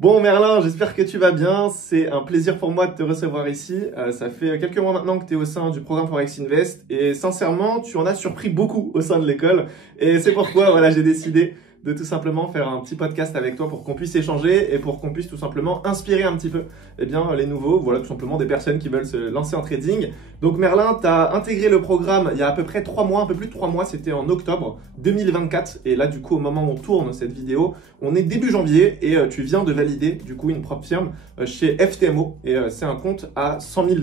Bon Merlin, j'espère que tu vas bien. C'est un plaisir pour moi de te recevoir ici. Ça fait quelques mois maintenant que tu es au sein du programme Forex Invest et sincèrement, tu en as surpris beaucoup au sein de l'école. Et c'est pourquoi voilà, j'ai décidé de tout simplement faire un petit podcast avec toi pour qu'on puisse échanger et pour qu'on puisse tout simplement inspirer un petit peu les nouveaux, voilà, tout simplement des personnes qui veulent se lancer en trading. Donc Merlin, tu as intégré le programme il y a à peu près 3 mois, un peu plus de 3 mois, c'était en octobre 2024. Et là, du coup, au moment où on tourne cette vidéo, on est début janvier et tu viens de valider du coup une propre firme chez FTMO et c'est un compte à 100 000 $.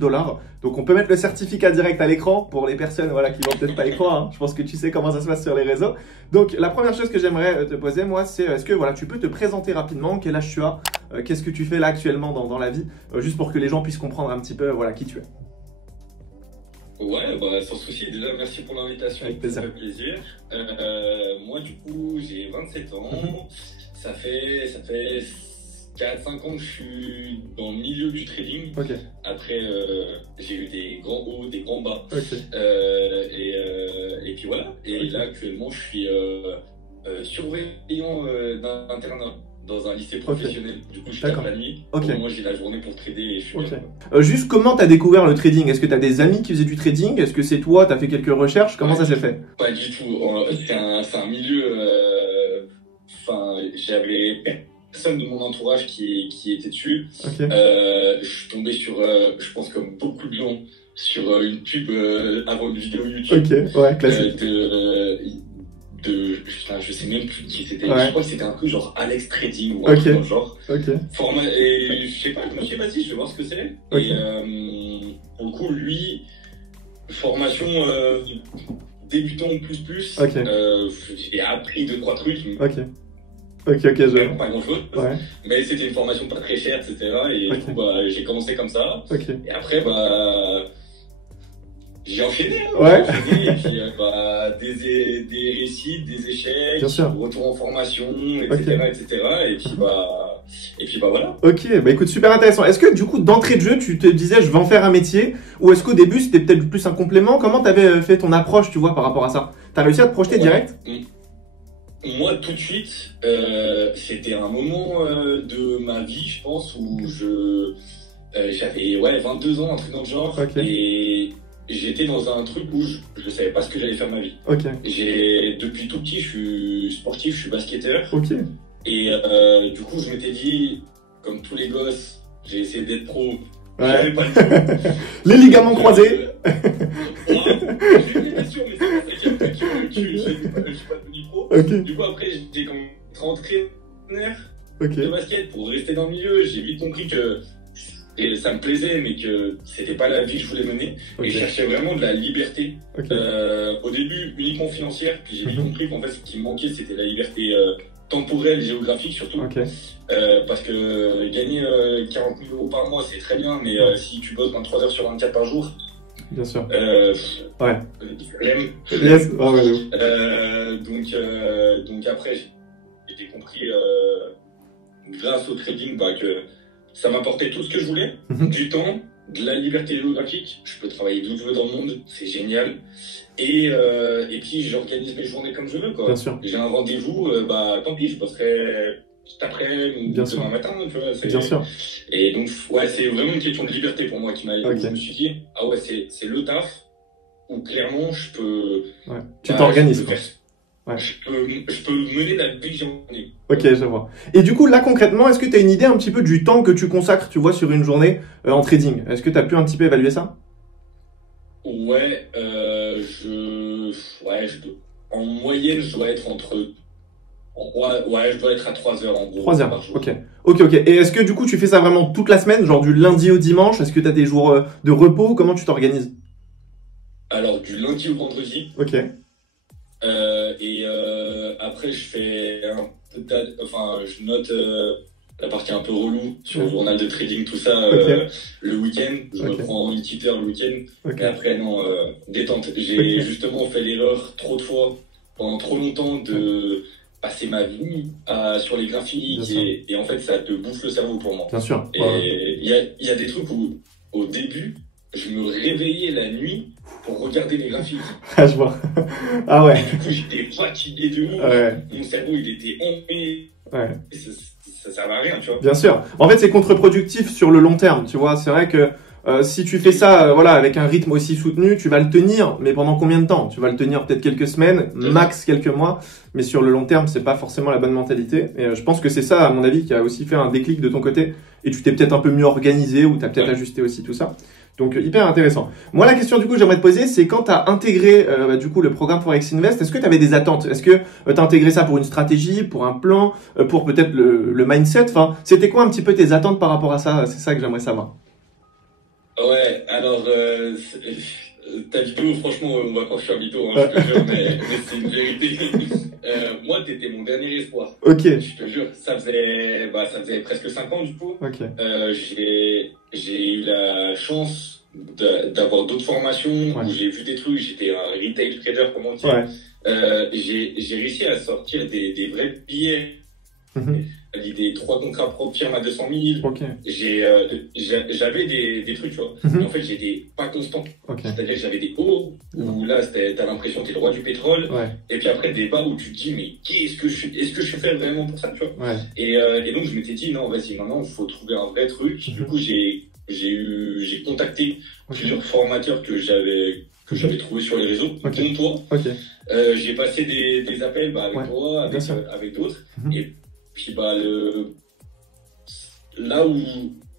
Donc on peut mettre le certificat direct à l'écran pour les personnes voilà, qui vont peut-être pas y croire. Hein. Je pense que tu sais comment ça se passe sur les réseaux. Donc la première chose que j'aimerais te poser moi, c'est est-ce que voilà, tu peux te présenter rapidement, quel âge tu as, qu'est-ce que tu fais là actuellement dans la vie, juste pour que les gens puissent comprendre un petit peu voilà, qui tu es. Ouais, bah, sans souci. Déjà, merci pour l'invitation. Avec plaisir. Ça fait plaisir. Moi, du coup, j'ai 27 ans. Ça fait 4-5 ans que je suis dans le milieu du trading. Ok. Après, j'ai eu des grands hauts, des grands bas. Ok. Et puis voilà. Et là, actuellement, je suis surveillant d'internat dans un lycée professionnel. Du coup, je tape la nuit. Okay. Moi, j'ai la journée pour trader et je suis bien. Juste comment tu as découvert le trading? Est-ce que tu as des amis qui faisaient du trading? Est-ce que c'est toi? Tu as fait quelques recherches? Comment ça s'est fait? Pas du tout. C'est un milieu... Enfin, j'avais personne de mon entourage qui était dessus. Okay. Je suis tombé sur, je pense comme beaucoup de gens, sur une pub avant une vidéo YouTube. Ok, ouais, classique. Je sais même plus qui c'était. Ouais. Je crois que c'était un peu genre Alex Trading ou un truc dans le genre. Et je sais pas, je me suis dit, vas-y, je vais voir ce que c'est. Okay. Et pour le coup, lui, formation débutant plus. Okay. J'ai appris 2-3 trucs. Ok, je... Pas grand chose. Ouais. Mais c'était une formation pas très chère, etc. Et du coup, bah, j'ai commencé comme ça. Et après, bah, j'ai enchaîné. Ouais. Et puis, bah, des récits, des échecs, retour en formation, etc. Et puis, bah, voilà. Ok, bah écoute, super intéressant. Est-ce que du coup, d'entrée de jeu, tu te disais, je vais en faire un métier? Ou est-ce qu'au début, c'était peut-être plus un complément? Comment t'avais fait ton approche, tu vois, par rapport à ça? T'as réussi à te projeter direct? Moi, tout de suite, c'était un moment de ma vie, je pense, où j'avais 22 ans, un truc dans le genre, et j'étais dans un truc où je savais pas ce que j'allais faire de ma vie. Depuis tout petit, je suis sportif, je suis basketteur, et du coup, je m'étais dit, comme tous les gosses, j'ai essayé d'être pro. J'avais pas le temps. Les ligaments croisés. Bien sûr, mais c'est pas ça que je suis pas devenu pro. Du coup, après, j'ai commencé à être entraîneur de basket pour rester dans le milieu. J'ai vite compris que ça me plaisait, mais que c'était pas la vie que je voulais mener. Et je cherchais vraiment de la liberté. Au début, uniquement financière. Puis j'ai vite compris qu'en fait, ce qui me manquait, c'était la liberté temporelle, géographique surtout. Parce que gagner 40 000 € par mois, c'est très bien, mais si tu bosses 23 heures sur 24 par jour, bien sûr. Yes. Donc après, j'ai compris grâce au trading que ça m'apportait tout ce que je voulais, du temps, de la liberté géographique. Je peux travailler d'où je veux dans le monde, c'est génial. Et puis j'organise mes journées comme je veux, quoi. J'ai un rendez-vous, bah tant pis, je bosserai cet après-midi ou demain matin, tu vois. Bien sûr. Et donc ouais, c'est vraiment une question de liberté pour moi qui m'a. Je me suis dit, ah ouais, c'est le taf où clairement je peux. Tu t'organises. Je peux mener la vie que j'ai envie. Ok, je vois. Et du coup, là, concrètement, est-ce que tu as une idée un petit peu du temps que tu consacres, tu vois, sur une journée en trading? Est-ce que tu as pu un petit peu évaluer ça? Ouais, en moyenne, je dois être je dois être à 3 heures en gros. 3 heures, par jour. Ok. Et est-ce que du coup, tu fais ça vraiment toute la semaine, genre du lundi au dimanche? Est-ce que tu as des jours de repos? Comment tu t'organises? Alors, du lundi au vendredi. Après, je fais je note la partie un peu relou sur le journal de trading, tout ça, le week-end. Je me prends une petite heure le week-end. Et après, non, détente. J'ai justement fait l'erreur trop de fois, pendant trop longtemps, de passer ma vie sur les graphiques et en fait, ça te bouffe le cerveau pour moi. Bien sûr. Et il y a des trucs où, au début, je me réveillais la nuit pour regarder les graphiques. Ah, je vois. Ah ouais. Et du coup, j'étais fatigué de ouf. Mon cerveau, il était ennuyé. ça sert à rien, tu vois. Bien sûr. En fait, c'est contre-productif sur le long terme, tu vois. C'est vrai que si tu fais ça, voilà, avec un rythme aussi soutenu, tu vas le tenir, mais pendant combien de temps? Tu vas le tenir peut-être quelques semaines, max quelques mois, mais sur le long terme, c'est pas forcément la bonne mentalité. Et je pense que c'est ça, à mon avis, qui a aussi fait un déclic de ton côté, et tu t'es peut-être un peu mieux organisé, ou tu as peut-être ajusté aussi tout ça. Donc hyper intéressant. Moi, la question du coup que j'aimerais te poser, c'est quand tu as intégré du coup le programme Forex Invest, est-ce que tu avais des attentes? Est-ce que tu as intégré ça pour une stratégie, pour un plan, pour peut-être le mindset? Enfin, c'était quoi un petit peu tes attentes par rapport à ça? C'est ça que j'aimerais savoir. Ouais, alors, ta vidéo, franchement, on va croire que je suis un mytho, hein, je te jure, mais c'est une vérité. Moi, t'étais mon dernier espoir. Ok. Je te jure, ça faisait presque 5 ans, du coup. Ok. J'ai eu la chance d'avoir d'autres formations où j'ai vu des trucs, j'étais un retail trader, comment on dit. Ouais. J'ai réussi à sortir des vrais billets. Des 3 contrats propres firme à 200 000. Okay. J'avais des trucs, tu vois. Mais en fait, j'étais pas constant. Okay. C'est-à-dire que j'avais des hauts où là, t'as l'impression que t'es le roi du pétrole. Ouais. Et puis après, des bas où tu te dis, mais est-ce que je suis fait vraiment pour ça, tu vois. Ouais. Et donc, je m'étais dit, non, vas-y, maintenant, il faut trouver un vrai truc. Du coup, j'ai contacté plusieurs formateurs que j'avais trouvé sur les réseaux, dont toi. J'ai passé des appels avec toi, avec d'autres. Et puis là où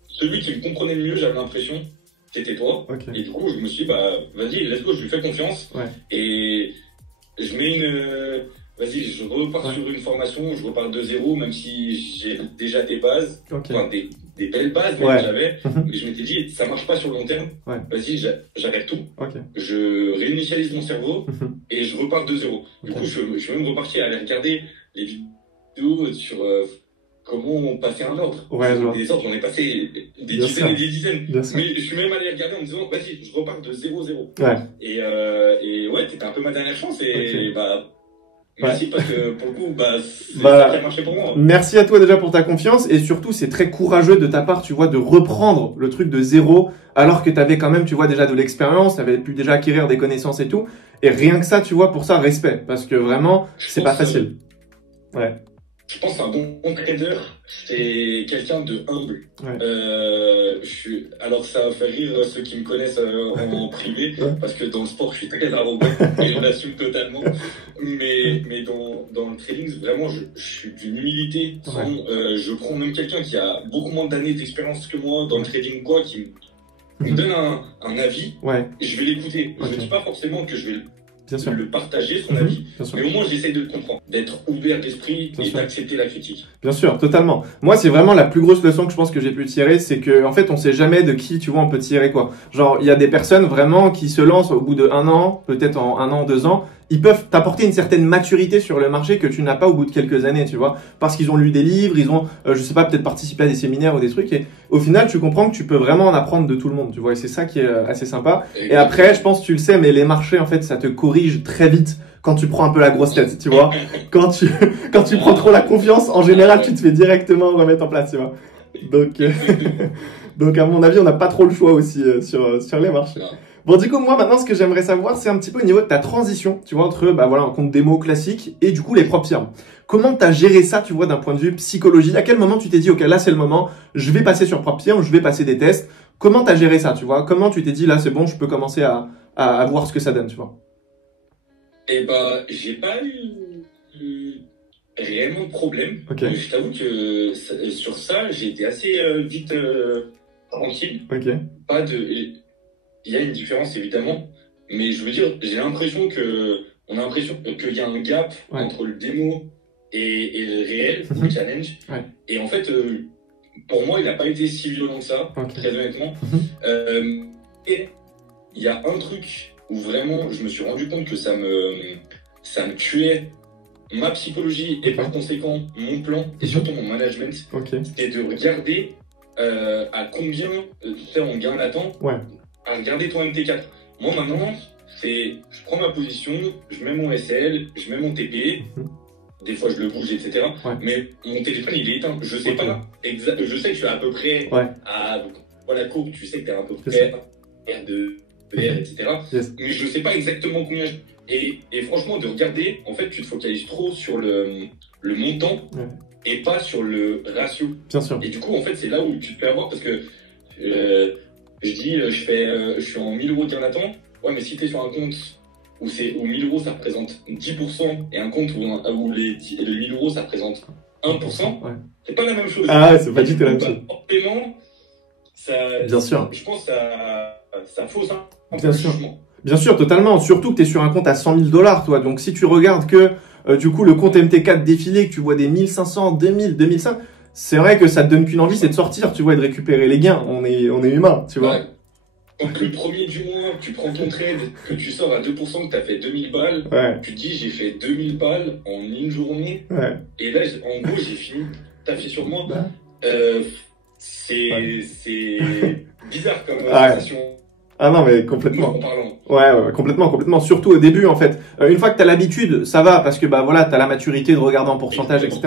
celui qui me comprenait le mieux, j'avais l'impression, c'était toi. Okay. Et du coup, je me suis dit, vas-y, let's go, je lui fais confiance. Ouais. Et je mets vas-y, je repars sur une formation, je repars de zéro, même si j'ai déjà des bases, enfin des belles bases, mais j'avais. Mais je m'étais dit, ça marche pas sur le long terme. Vas-y, j'arrête tout. Je réinitialise mon cerveau et je repars de zéro. Du coup, je suis même reparti à aller regarder les vidéos sur comment passer un ordre. Des ordres, j'en ai passé des dizaines et des dizaines. Mais je suis même allé regarder en me disant, vas-y, je repars de 0-0. Ouais. Et ouais, t'étais un peu ma dernière chance et merci parce que pour le coup, c'est ça qui a marché pour moi. Merci à toi déjà pour ta confiance et surtout, c'est très courageux de ta part, tu vois, de reprendre le truc de zéro alors que t'avais quand même, tu vois, déjà de l'expérience, t'avais pu déjà acquérir des connaissances et tout. Et rien que ça, tu vois, pour ça, respect parce que vraiment, c'est pas facile. Ouais. Je pense qu'un bon trader, c'est quelqu'un de humble. Ouais. Alors ça va faire rire ceux qui me connaissent en privé, parce que dans le sport, je suis très arrogant et je l'assume totalement. Mais dans le trading, vraiment, je suis d'une humilité. Je prends même quelqu'un qui a beaucoup moins d'années d'expérience que moi dans le trading, quoi, qui me donne un avis. Ouais. Et je vais l'écouter. Je ne dis pas forcément que je vais le partager, son avis, mais au moins j'essaie de le comprendre, d'être ouvert d'esprit et d'accepter la critique. Bien sûr, totalement. Moi, c'est vraiment la plus grosse leçon que je pense que j'ai pu tirer, c'est que en fait, on sait jamais de qui, tu vois, on peut tirer quoi. Genre, il y a des personnes vraiment qui se lancent au bout de 1 an, peut-être en 1 an, 2 ans, ils peuvent t'apporter une certaine maturité sur le marché que tu n'as pas au bout de quelques années, tu vois, parce qu'ils ont lu des livres, ils ont, je sais pas, peut-être participé à des séminaires ou des trucs, et au final, tu comprends que tu peux vraiment en apprendre de tout le monde, tu vois, et c'est ça qui est assez sympa. Et après, je pense, tu le sais, mais les marchés, en fait, ça te corrige très vite quand tu prends un peu la grosse tête, tu vois. Quand tu prends trop la confiance, en général, tu te fais directement remettre en place, tu vois. Donc à mon avis, on n'a pas trop le choix aussi sur les marchés. Bon, du coup, moi, maintenant, ce que j'aimerais savoir, c'est un petit peu au niveau de ta transition, tu vois, entre, un compte démo classique et du coup, les propres firmes. Comment t'as géré ça, tu vois, d'un point de vue psychologie? À quel moment tu t'es dit, OK, là, c'est le moment, je vais passer sur propre firme, je vais passer des tests. Comment t'as géré ça, tu vois? Comment tu t'es dit, là, c'est bon, je peux commencer à voir ce que ça donne, tu vois? J'ai pas eu réellement de problème. Okay. Je t'avoue que sur ça, j'ai été assez vite tranquille. Okay. Il y a une différence évidemment, mais je veux dire, j'ai l'impression qu'il y a un gap entre le démo et le réel, le challenge. Ouais. Et en fait, pour moi, il n'a pas été si violent que ça, très honnêtement. Et il y a un truc où vraiment, je me suis rendu compte que ça me tuait ma psychologie et par conséquent mon plan et surtout mon management. C'était de regarder à combien on gagne à temps. Ouais. À regarder ton MT4. Moi maintenant, je prends ma position, je mets mon SL, je mets mon TP, des fois je le bouge, etc. Ouais. Mais mon téléphone il est éteint. Je sais pas, je sais que je suis à peu près à la courbe, tu sais que tu es à peu près R2, PR, etc. Yes. Mais je sais pas exactement combien. Et franchement, de regarder, en fait, tu te focalises trop sur le montant et pas sur le ratio. Bien sûr. Et du coup, en fait, c'est là où tu te fais avoir parce que je dis, je suis en 1000 € de gain latent. Ouais, mais si tu es sur un compte où 1000 € ça représente 10% et un compte où les 1000 € ça représente 1%, c'est pas la même chose. Ah, c'est pas du tout la même chose. Forcément, bien sûr. Je pense que ça fausse un bien sûr. Bien sûr, totalement. Surtout que tu es sur un compte à 100 000 $, toi. Donc, si tu regardes que, du coup, le compte MT4 défilé, que tu vois des 1500, 2000, 2500, c'est vrai que ça te donne qu'une envie, c'est de sortir, tu vois, et de récupérer les gains. On est humain, tu vois. Ouais. Donc, le premier du mois, tu prends ton trade, que tu sors à 2%, que tu as fait 2000 balles, tu te dis, j'ai fait 2000 balles en une journée. Et là, en gros, j'ai fini. T'as fait sur moi. C'est bizarre comme sensation. Ah non, mais complètement. Ouais, complètement. Surtout au début, en fait. Une fois que t'as l'habitude, ça va, parce que, bah voilà, t'as la maturité de regarder en pourcentage, etc.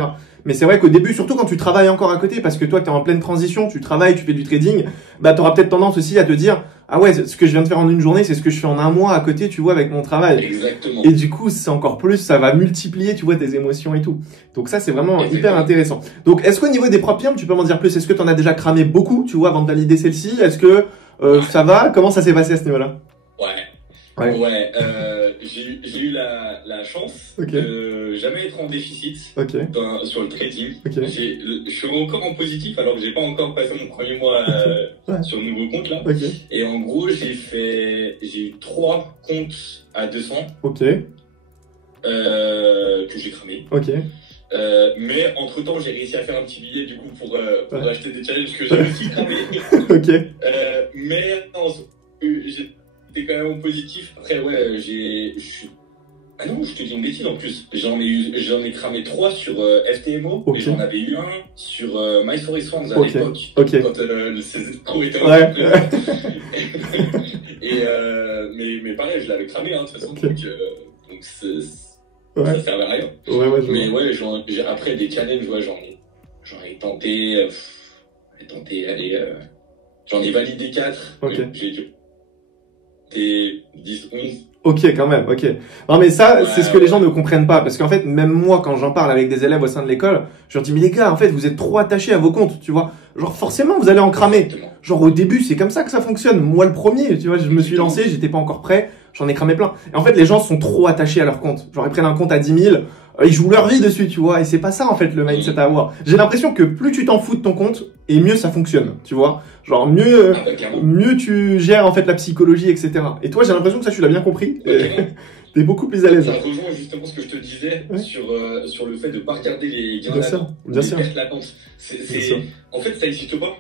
Mais c'est vrai qu'au début, surtout quand tu travailles encore à côté, parce que toi, t'es en pleine transition, tu travailles, tu fais du trading, bah t'auras peut-être tendance aussi à te dire, ah ouais, ce que je viens de faire en une journée, c'est ce que je fais en un mois à côté, tu vois, avec mon travail. Exactement. Et du coup, c'est encore plus, ça va multiplier, tu vois, tes émotions et tout. Donc ça, c'est vraiment hyper intéressant. Donc, est-ce qu'au niveau des prop firms, tu peux m'en dire plus? Est-ce que t'en as déjà cramé beaucoup, tu vois, avant de valider celle-ci? Est-ce que ça va? Comment ça s'est passé à ce niveau-là? Ouais, j'ai eu la chance de jamais être en déficit sur le trading. Je suis encore en positif alors que j'ai pas encore passé mon premier mois sur le nouveau compte là. Et en gros, j'ai eu 3 comptes à 200 que j'ai cramé. Mais entre temps, j'ai réussi à faire un petit billet du coup pour acheter des challenges que j'ai aussi cramé. Mais non, j'étais quand même positif. Après, ah non, je te dis une bêtise en plus. J'en ai cramé 3 sur FTMO, et j'en avais eu un sur My Forest Farms à l'époque, quand le CZ Pro était en mais pareil, je l'avais cramé, de toute façon, donc ça servait à rien. Mais après des challenges, j'en ai tenté, allez, j'en ai validé 4. J'ai dû 10, 11. Quand même, Non, mais ça, c'est ce que les gens ne comprennent pas. Parce qu'en fait, même moi, quand j'en parle avec des élèves au sein de l'école, je leur dis, mais les gars, en fait, vous êtes trop attachés à vos comptes, tu vois. Genre, forcément, vous allez en cramer. Genre, au début, c'est comme ça que ça fonctionne. Moi, le premier, tu vois, je me suis lancé, j'étais pas encore prêt, j'en ai cramé plein. Et en fait, les gens sont trop attachés à leur compte. Genre, ils prennent un compte à 10 000, ils jouent leur vie dessus, tu vois. Et c'est pas ça, en fait, le mindset à avoir. J'ai l'impression que plus tu t'en fous de ton compte, et mieux ça fonctionne, tu vois. Genre, mieux tu gères, en fait, la psychologie, etc. Et toi, j'ai l'impression que ça, tu l'as bien compris. T'es beaucoup plus à l'aise. Ça rejoint justement ce que je te disais sur le fait de pas regarder les gains latents, les pertes latentes. En fait, ça n'existe pas.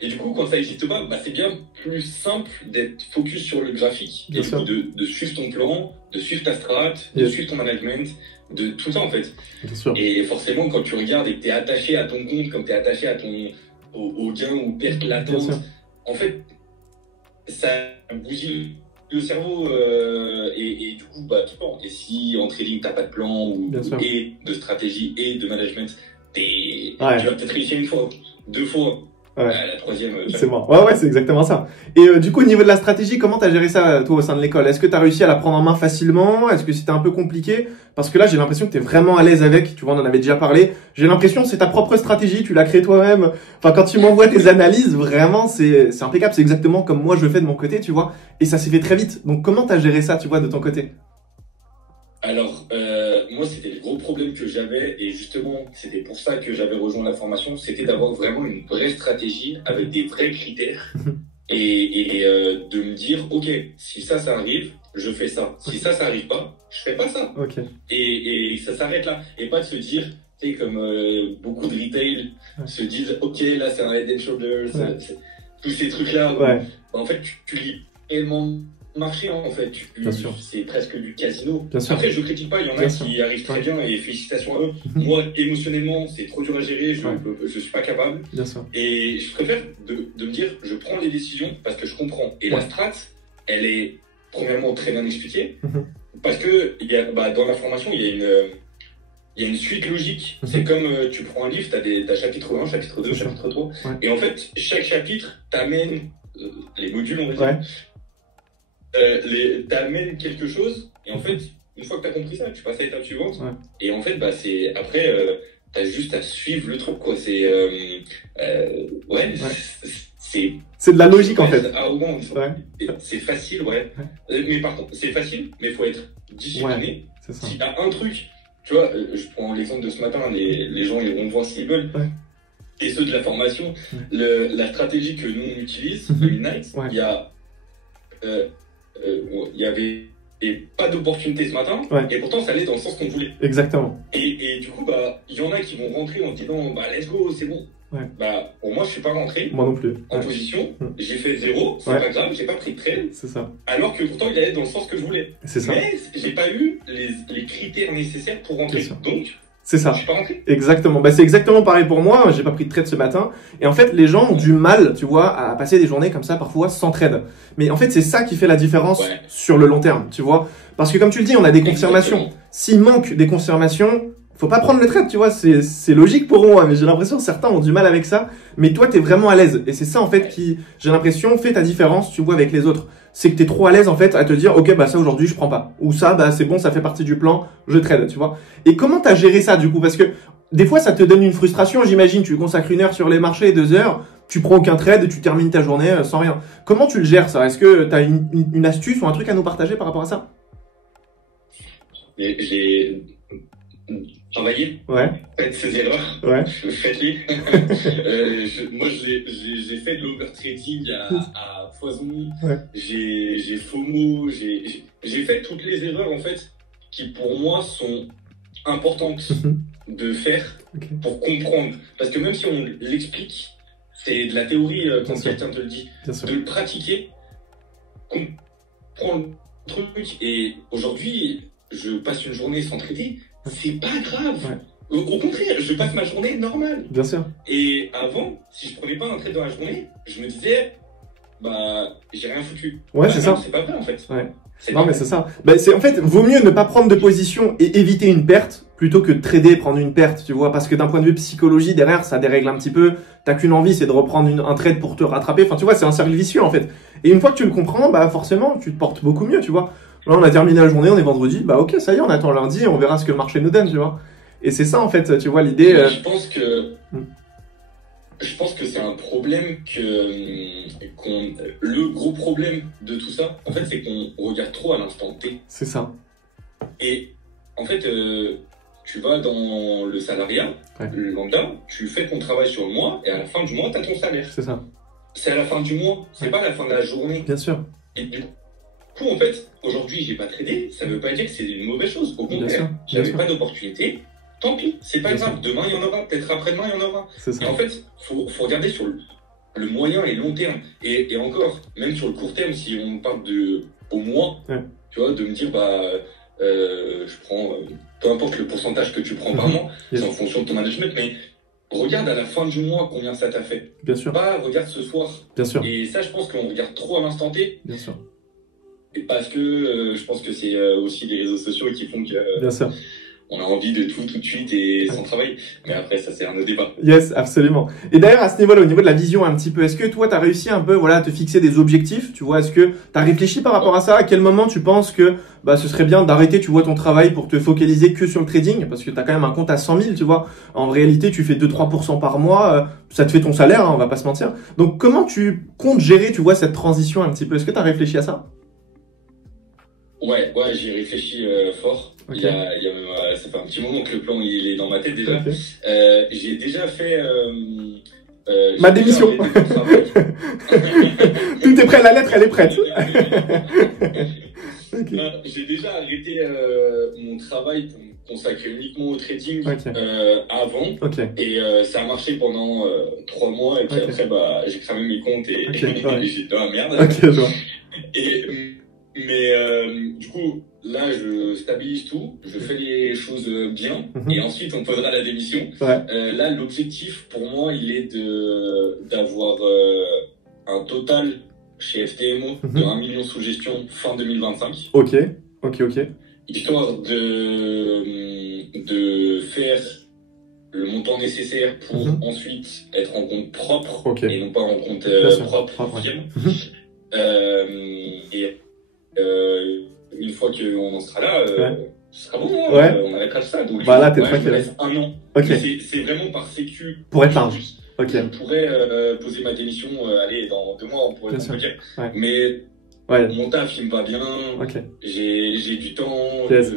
Et du coup, quand ça n'existe pas, c'est bien plus simple d'être focus sur le graphique, et de suivre ton plan, de suivre ta strat, de suivre ton management, de tout ça en fait. Et forcément, quand tu regardes et que tu es attaché à ton compte, comme tu es attaché à au gain ou perte latente, en fait, ça bousille le cerveau et du coup tu penses. Et si en trading t'as pas de plan et de stratégie et de management, tu vas peut-être réussir une fois, 2 fois. La troisième. C'est bon. C'est exactement ça. Et du coup, au niveau de la stratégie, comment t'as géré ça, toi, au sein de l'école? Est-ce que t'as réussi à la prendre en main facilement? Est-ce que c'était un peu compliqué? Parce que là, j'ai l'impression que t'es vraiment à l'aise avec. Tu vois, on en avait déjà parlé. J'ai l'impression que c'est ta propre stratégie. Tu l'as créée toi-même. Enfin, quand tu m'envoies tes analyses, vraiment, c'est impeccable. C'est exactement comme moi, je fais de mon côté, tu vois. Et ça s'est fait très vite. Donc, comment t'as géré ça, tu vois, de ton côté? Alors, moi, c'était le gros problème que j'avais, et justement, c'était pour ça que j'avais rejoint la formation, c'était d'avoir vraiment une vraie stratégie avec des vrais critères, et de me dire, ok, si ça arrive, je fais ça. Si ça arrive pas, je fais pas ça. Et ça s'arrête là. Et pas de se dire, tu sais, comme beaucoup de retail se disent, ok, là, c'est un head and shoulders, tous ces trucs-là. En fait, tu lis tellement marché en fait, c'est presque du casino. Après, je critique pas, il y en a qui arrivent très bien et félicitations à eux. Moi, émotionnellement, c'est trop dur à gérer, je suis pas capable. Et je préfère de me dire, je prends les décisions parce que je comprends. Et la strat, elle est premièrement très bien expliquée parce que dans la formation, il y a une suite logique. C'est comme tu prends un livre, t'as chapitre 1, chapitre 2, chapitre 3. Et en fait, chaque chapitre t'amène les modules, on va dire. T'amènes quelque chose, et en fait, une fois que tu as compris ça, tu passes à l'étape suivante. Et en fait, c'est après, t'as juste à suivre le truc, quoi. C'est, ouais. C'est de la logique, en fait. C'est facile, ouais. Mais par contre, c'est facile, mais il faut être discipliné. Ouais, s'il y a un truc, tu vois, je prends l'exemple de ce matin, les gens ils vont voir s'ils veulent. Ouais. Et ceux de la formation, la stratégie que nous on utilise, le Midnight, il y avait pas d'opportunité ce matin, et pourtant ça allait dans le sens qu'on voulait. Exactement. Et du coup, bah, il y en a qui vont rentrer en se disant, bah, let's go, c'est bon. Ouais. Bah, pour moi, je suis pas rentré. Moi non plus. En position, j'ai fait 0, c'est pas grave, j'ai pas pris de trade. C'est ça. Alors que pourtant, il allait dans le sens que je voulais. C'est ça. Mais j'ai pas eu les critères nécessaires pour rentrer. Donc, c'est ça. Je suis pas rentré. Exactement. Bah, c'est exactement pareil pour moi. J'ai pas pris de trade ce matin. Et en fait, les gens ont du mal, tu vois, à passer des journées comme ça, parfois, sans trade. Mais en fait, c'est ça qui fait la différence sur le long terme, tu vois. Parce que comme tu le dis, on a des confirmations. S'il manque des confirmations, faut pas prendre le trade, tu vois, c'est logique pour moi, mais j'ai l'impression que certains ont du mal avec ça, mais toi, t'es vraiment à l'aise. Et c'est ça, en fait, qui, j'ai l'impression, fait ta différence, tu vois, avec les autres. C'est que t'es trop à l'aise, en fait, à te dire, ok, bah ça, aujourd'hui, je prends pas. Ou ça, bah c'est bon, ça fait partie du plan, je trade, tu vois. Et comment t'as géré ça, du coup? Parce que, des fois, ça te donne une frustration, j'imagine, tu consacres 1 heure sur les marchés, 2 heures, tu prends aucun trade, tu termines ta journée sans rien. Comment tu le gères, ça? Est-ce que t'as une astuce ou un truc à nous partager par rapport à ça? J'ai travaillé. Ouais. Faites ces erreurs. Ouais. Faites-les. Moi, j'ai fait de l'overtrading à foison. Ouais. J'ai FOMO. J'ai fait toutes les erreurs, en fait, qui pour moi sont importantes de faire pour comprendre. Parce que même si on l'explique, c'est de la théorie quand quelqu'un te le dit. De le pratiquer, comprendre le truc. Et aujourd'hui, je passe une journée sans trader, c'est pas grave. Ouais. Au contraire, je passe ma journée normale. Bien sûr. Et avant, si je prenais pas un trade dans la journée, je me disais, bah, j'ai rien foutu. Ouais, c'est ça. C'est pas vrai, en fait. Ouais. Non, mais c'est ça. Bah, en fait, vaut mieux ne pas prendre de position et éviter une perte plutôt que de trader et prendre une perte, tu vois. Parce que d'un point de vue psychologie, derrière, ça dérègle un petit peu. T'as qu'une envie, c'est de reprendre un trade pour te rattraper. Enfin, tu vois, c'est un cercle vicieux, en fait. Et une fois que tu le comprends, bah, forcément, tu te portes beaucoup mieux, tu vois. Là, on a terminé la journée, on est vendredi. Bah, ok, ça y est, on attend lundi et on verra ce que le marché nous donne, tu vois. Et c'est ça, en fait, tu vois, l'idée. Je pense que c'est un problème le gros problème de tout ça, en fait, c'est qu'on regarde trop à l'instant T. C'est ça. Et en fait, tu vas dans le salariat, le lambda, tu fais ton travail sur le mois et à la fin du mois, tu as ton salaire. C'est ça. C'est à la fin du mois, c'est pas à la fin de la journée. Bien sûr. Et du coup, en fait, aujourd'hui, j'ai pas tradé, ça veut pas dire que c'est une mauvaise chose. Au contraire, j'avais pas d'opportunité. Tant pis, c'est pas grave. Demain, il y en aura. Peut-être après-demain, il y en aura. Et en fait, faut regarder sur le moyen et long terme. Et encore, même sur le court terme, si on parle au mois, tu vois, de me dire, bah, je prends, peu importe le pourcentage que tu prends par mois, c'est en fonction de ton management, mais regarde à la fin du mois combien ça t'a fait. Bien sûr. Pas regarde ce soir. Bien sûr. Et ça, je pense qu'on regarde trop à l'instant T. Bien sûr. Et parce que je pense que c'est aussi les réseaux sociaux qui font que. Bien sûr. On a envie de tout de suite et sans travail. Mais après, ça, c'est un autre débat. Yes, absolument. Et d'ailleurs, à ce niveau-là, au niveau de la vision un petit peu, est-ce que toi, tu as réussi un peu, voilà, à te fixer des objectifs, tu vois? Est-ce que tu as réfléchi par rapport à ça? À quel moment tu penses que, bah, ce serait bien d'arrêter, tu vois, ton travail pour te focaliser que sur le trading? Parce que tu as quand même un compte à 100 000, tu vois. En réalité, tu fais 2-3% par mois, ça te fait ton salaire, hein, on va pas se mentir. Donc, comment tu comptes gérer, tu vois, cette transition un petit peu? Est-ce que tu as réfléchi à ça? Ouais, j'y réfléchis fort. Okay. Ça fait un petit moment que le plan il est dans ma tête déjà. Okay. J'ai déjà fait ma démission. Tout est prêt, la lettre elle est prête. Okay. J'ai déjà arrêté mon travail pour me consacrer uniquement au trading avant. Et ça a marché pendant 3 mois et puis après bah j'ai cramé mes comptes et j'ai dit ah merde. Mais du coup, là, je stabilise tout, je fais les choses bien, et ensuite on posera la démission. Là, l'objectif pour moi, il est d'avoir un total chez FTMO de 1 million sous gestion fin 2025. Ok. Histoire de faire le montant nécessaire pour ensuite être en compte propre et non pas en compte propre. Et une fois qu'on en sera là, ce sera bon, hein, Ouais. on arrêtera ça. Donc, Bah là, t'es je me tranquille. laisse un an. Ok. C'est vraiment par sécu. Pour être large. Ok. Je pourrais poser ma démission, allez, dans 2 mois, on pourrait dire. Ouais. Mais ouais. Mon taf, il me va bien. Ok. J'ai du temps. Yes.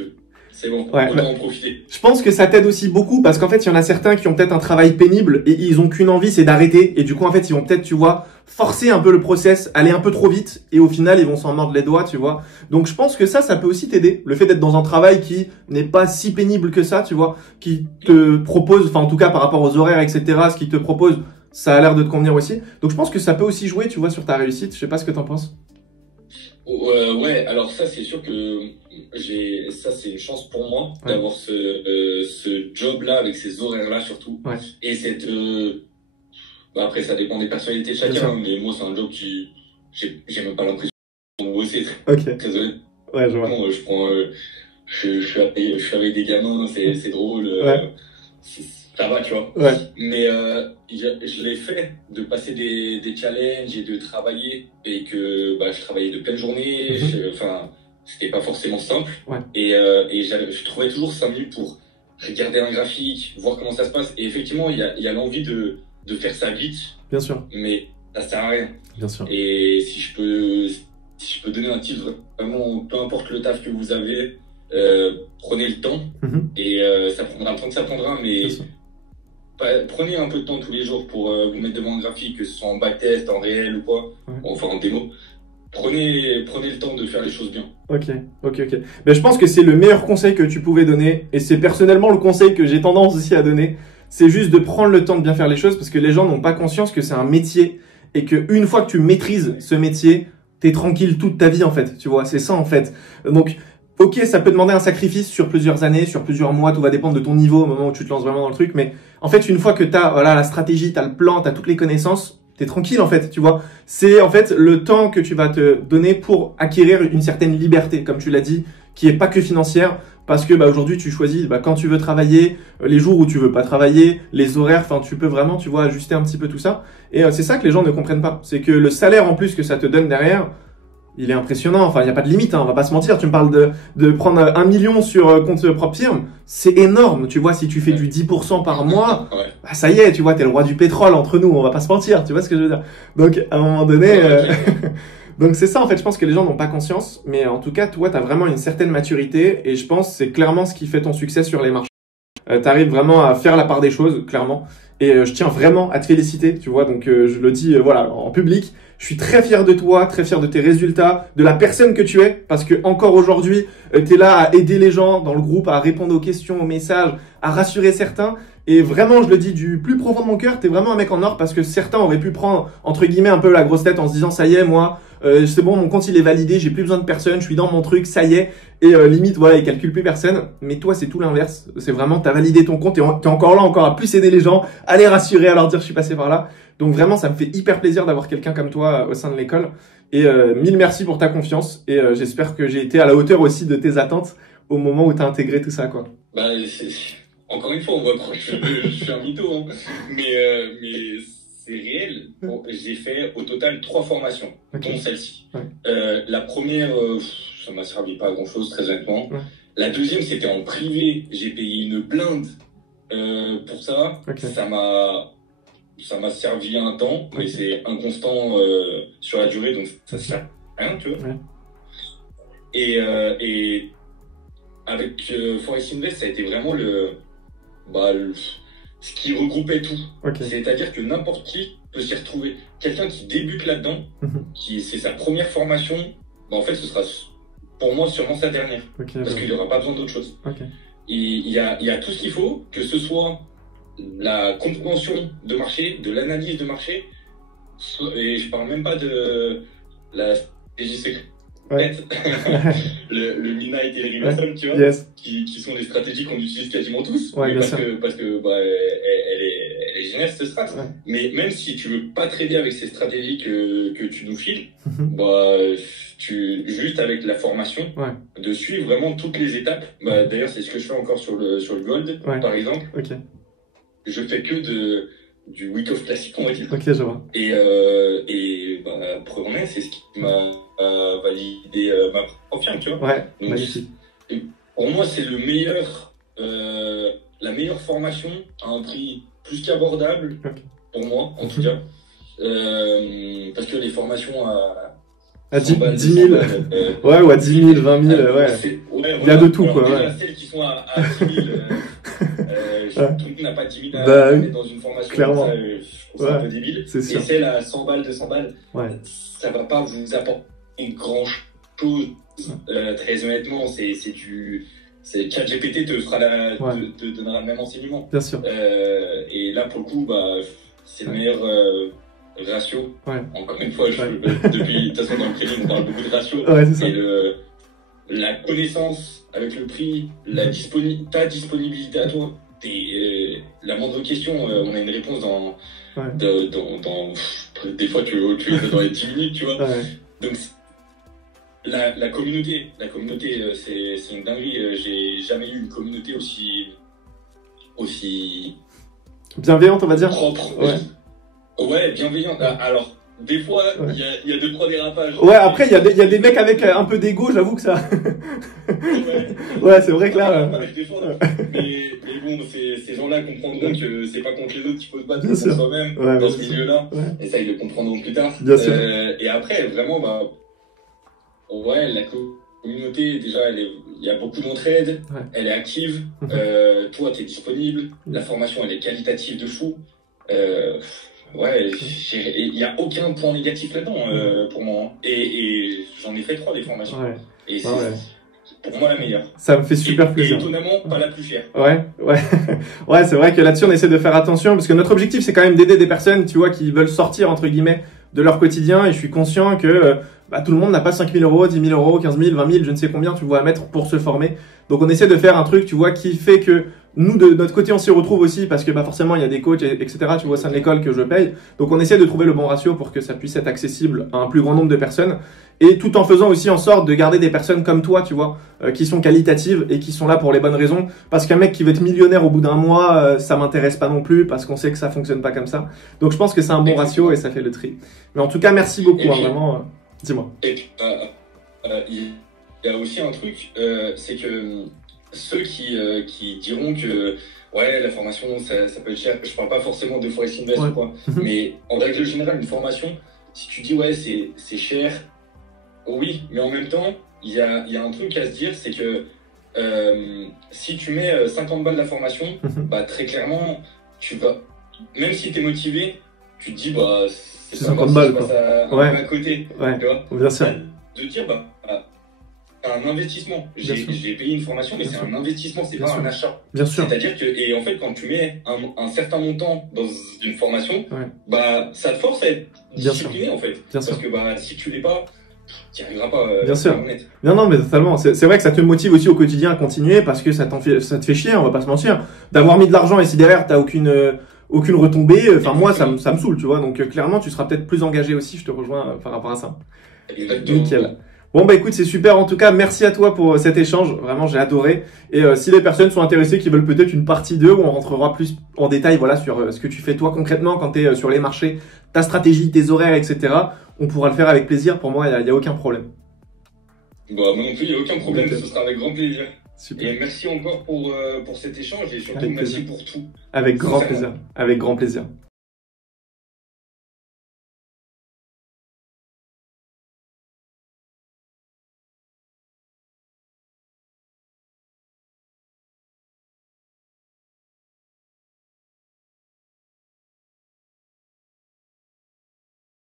C'est bon, Ouais, autant en profiter. Je pense que ça t'aide aussi beaucoup parce qu'en fait, il y en a certains qui ont peut-être un travail pénible et ils ont qu'une envie, c'est d'arrêter. Et du coup, en fait, ils vont peut-être, tu vois, forcer un peu le process, aller un peu trop vite et au final, ils vont s'en mordre les doigts, tu vois. Donc, je pense que ça peut aussi t'aider. Le fait d'être dans un travail qui n'est pas si pénible que ça, tu vois, qui te propose, enfin, en tout cas, par rapport aux horaires, etc., ce qu'il te propose, ça a l'air de te convenir aussi. Donc, je pense que ça peut aussi jouer, tu vois, sur ta réussite. Je sais pas ce que t'en penses. Ouais, alors ça, c'est sûr que ça, c'est une chance pour moi d'avoir ce job-là avec ces horaires-là surtout. Ouais. Et cette, après, ça dépend des personnalités de chacun, mais moi, c'est un job qui, j'ai même pas l'impression de bosser. Ok. Très honnête. Ouais, je vois. Bon, je suis avec des gamins, c'est drôle. Ouais. Ça va, tu vois. Ouais. Mais je l'ai fait de passer des challenges et de travailler et que je travaillais de pleine journée. Enfin, c'était pas forcément simple. Ouais. Et je trouvais toujours 5 minutes pour regarder un graphique, voir comment ça se passe. Et effectivement, il y a l'envie de faire ça vite. Bien sûr. Mais ça sert à rien. Bien sûr. Et si je peux donner un titre, vraiment, peu importe le taf que vous avez, prenez le temps. Et ça prendra le temps que ça prendra, mais prenez un peu de temps tous les jours pour vous mettre devant un graphique, que ce soit en backtest, en réel ou quoi, enfin en démo. Prenez le temps de faire les choses bien. Ok. Mais je pense que c'est le meilleur conseil que tu pouvais donner, et c'est personnellement le conseil que j'ai tendance aussi à donner. C'est juste de prendre le temps de bien faire les choses, parce que les gens n'ont pas conscience que c'est un métier, et qu'une fois que tu maîtrises ce métier, t'es tranquille toute ta vie en fait, tu vois, c'est ça en fait. Donc, ok, ça peut demander un sacrifice sur plusieurs années, sur plusieurs mois, tout va dépendre de ton niveau au moment où tu te lances vraiment dans le truc, mais en fait, une fois que t'as la stratégie, t'as le plan, t'as toutes les connaissances, t'es tranquille en fait, tu vois. C'est en fait le temps que tu vas te donner pour acquérir une certaine liberté, comme tu l'as dit, qui est pas que financière, parce que aujourd'hui tu choisis quand tu veux travailler, les jours où tu veux pas travailler, les horaires, enfin tu peux vraiment, tu vois, ajuster un petit peu tout ça. Et c'est ça que les gens ne comprennent pas, c'est que le salaire en plus que ça te donne derrière, il est impressionnant, enfin il y a pas de limite, hein, on va pas se mentir, tu me parles de prendre 1 million sur compte propre firme, c'est énorme, tu vois, si tu fais du 10% par mois, ça y est, tu vois, t'es le roi du pétrole entre nous, on va pas se mentir, tu vois ce que je veux dire. Donc à un moment donné, donc c'est ça en fait, je pense que les gens n'ont pas conscience, mais en tout cas, toi t'as vraiment une certaine maturité, et je pense que c'est clairement ce qui fait ton succès sur les marchés. T'arrives vraiment à faire la part des choses, clairement. Et je tiens vraiment à te féliciter, tu vois, donc je le dis voilà en public. Je suis très fier de toi, très fier de tes résultats, de la personne que tu es, parce que encore aujourd'hui, tu es là à aider les gens dans le groupe, à répondre aux questions, aux messages, à rassurer certains. Et vraiment, je le dis du plus profond de mon cœur, tu es vraiment un mec en or, parce que certains auraient pu prendre, entre guillemets, un peu la grosse tête en se disant, ça y est, moi, c'est bon, mon compte il est validé, j'ai plus besoin de personne, je suis dans mon truc, ça y est. Et limite, voilà, ils calculent plus personne. Mais toi, c'est tout l'inverse. C'est vraiment, t'as validé ton compte et t'es encore là, encore à plus aider les gens, à les rassurer, à leur dire, je suis passé par là. Donc vraiment, ça me fait hyper plaisir d'avoir quelqu'un comme toi au sein de l'école. Et mille merci pour ta confiance. Et j'espère que j'ai été à la hauteur aussi de tes attentes au moment où t'as intégré tout ça, quoi. Encore une fois, on voit que je suis un mytho, hein. Mais c'est réel. Bon, j'ai fait au total 3 formations, dont celle-ci. La première, ça m'a servi pas à grand-chose, très honnêtement. La deuxième, c'était en privé. J'ai payé une blinde pour ça. Ça m'a servi un temps, mais c'est inconstant sur la durée, donc ça sert à rien, tu vois. Et avec Forex Invest, ça a été vraiment ce qui regroupait tout. C'est-à-dire que n'importe qui peut s'y retrouver. Quelqu'un qui débute là-dedans, c'est sa première formation, en fait, ce sera pour moi sûrement sa dernière. Parce qu'il n'y aura pas besoin d'autre chose. Et il y a tout ce qu'il faut, que ce soit la compréhension de marché, de l'analyse de marché, et je parle même pas de la stratégie secrète, le Midnight et les Reversal, tu vois, qui sont des stratégies qu'on utilise quasiment tous, parce que elle est géniale cette strat. Mais même si tu veux pas trader avec ces stratégies que tu nous files, juste avec la formation, de suivre vraiment toutes les étapes. D'ailleurs, c'est ce que je fais encore sur le Gold, par exemple. Je fais que du week-off classique, on va dire. Je vois. Et preuve en est, c'est ce qui m'a validé ma propre firme, tu vois. Magnifique. Pour moi, c'est la meilleure formation à un prix plus qu'abordable, pour moi, en tout cas. Parce que les formations à 10 000, ouais, ou à 10 000, 20 000, ouais. Il y a de tout, quoi. Déjà, celles qui sont à 10 000, tout le monde n'a pas 10 000 à mettre dans une formation. Clairement. Ça, je trouve ça un peu débile. Et celle à 100 balles, 200 balles, ça va pas vous apporter grand chose. Très honnêtement, c'est ChatGPT te donnera le même enseignement. Bien sûr. Et là, pour le coup, c'est le meilleur ratio. Encore une fois, depuis, de toute façon, dans le trading, on parle beaucoup de ratio. Et la connaissance avec le prix, ta disponibilité à toi, la moindre question, on a une réponse dans des fois, tu es dans les 10 minutes, tu vois. Donc, la communauté, c'est une dinguerie. J'ai jamais eu une communauté aussi bienveillante, on va dire. Propre. Ouais, bienveillante. Alors, des fois, il y a 2-3 dérapages. Ouais, après, il y a des mecs avec un peu d'ego, j'avoue que ça. Ouais, c'est vrai que là. Mais bon, ces gens-là comprendront que c'est pas contre les autres qu'il faut se battre, contre soi-même dans ce milieu-là. Et ça, ils le comprendront plus tard. Bien sûr. Et après, vraiment, la communauté, déjà, il y a beaucoup d'entraide, elle est active, toi, tu es disponible, la formation, elle est qualitative de fou. Il n'y a aucun point négatif là-dedans pour moi. Et j'en ai fait 3 des formations. Et c'est pour moi la meilleure. Ça me fait super plaisir. Et étonnamment, pas la plus chère. Ouais, c'est vrai que là-dessus, on essaie de faire attention parce que notre objectif, c'est quand même d'aider des personnes, tu vois, qui veulent sortir, entre guillemets, de leur quotidien. Et je suis conscient que tout le monde n'a pas 5 000 euros, 10 000 euros, 15 000, 20 000, je ne sais combien tu vois à mettre pour se former. Donc on essaie de faire un truc, tu vois, qui fait que nous, de notre côté, on s'y retrouve aussi parce que forcément, il y a des coachs, etc. Tu vois, c'est de l'école que je paye. Donc on essaie de trouver le bon ratio pour que ça puisse être accessible à un plus grand nombre de personnes. Et tout en faisant aussi en sorte de garder des personnes comme toi, tu vois, qui sont qualitatives et qui sont là pour les bonnes raisons. Parce qu'un mec qui veut être millionnaire au bout d'un mois, ça m'intéresse pas non plus parce qu'on sait que ça fonctionne pas comme ça. Donc je pense que c'est un bon ratio et ça fait le tri. Mais en tout cas, merci beaucoup, vraiment. Dis-moi. Et puis, il y a aussi un truc, c'est que ceux qui diront que la formation ça peut être cher, je parle pas forcément de Forex Invest ou quoi, mais en règle générale, une formation, si tu dis c'est cher, oui, mais en même temps, il y a un truc à se dire, c'est que si tu mets 50 balles la formation, très clairement, tu vas, même si tu es motivé, tu te dis c'est 50 balles quoi. À côté, tu vois, bien sûr. De dire un investissement. J'ai payé une formation, mais c'est un investissement, c'est pas un achat. Bien sûr. C'est-à-dire que, et en fait, quand tu mets un certain montant dans une formation, ça te force à être discipliné, en fait. Parce que si tu l'es pas, tu n'y arriveras pas. Bien sûr. Non, mais totalement. C'est vrai que ça te motive aussi au quotidien à continuer parce que ça te fait chier, on va pas se mentir. D'avoir mis de l'argent et si derrière t'as aucune retombée, moi ça me saoule, tu vois. Donc clairement, tu seras peut-être plus engagé aussi, je te rejoins par rapport à ça. Exactement. Nickel. Bon écoute, c'est super en tout cas, merci à toi pour cet échange, vraiment j'ai adoré. Et si les personnes sont intéressées, qui veulent peut-être une partie 2 où on rentrera plus en détail sur ce que tu fais toi concrètement quand tu es sur les marchés, ta stratégie, tes horaires, etc. On pourra le faire avec plaisir, pour moi il n'y a aucun problème. Moi non plus, il n'y a aucun problème, ce sera avec grand plaisir. Super. Et merci encore pour cet échange et surtout merci pour tout. Avec grand plaisir, avec grand plaisir.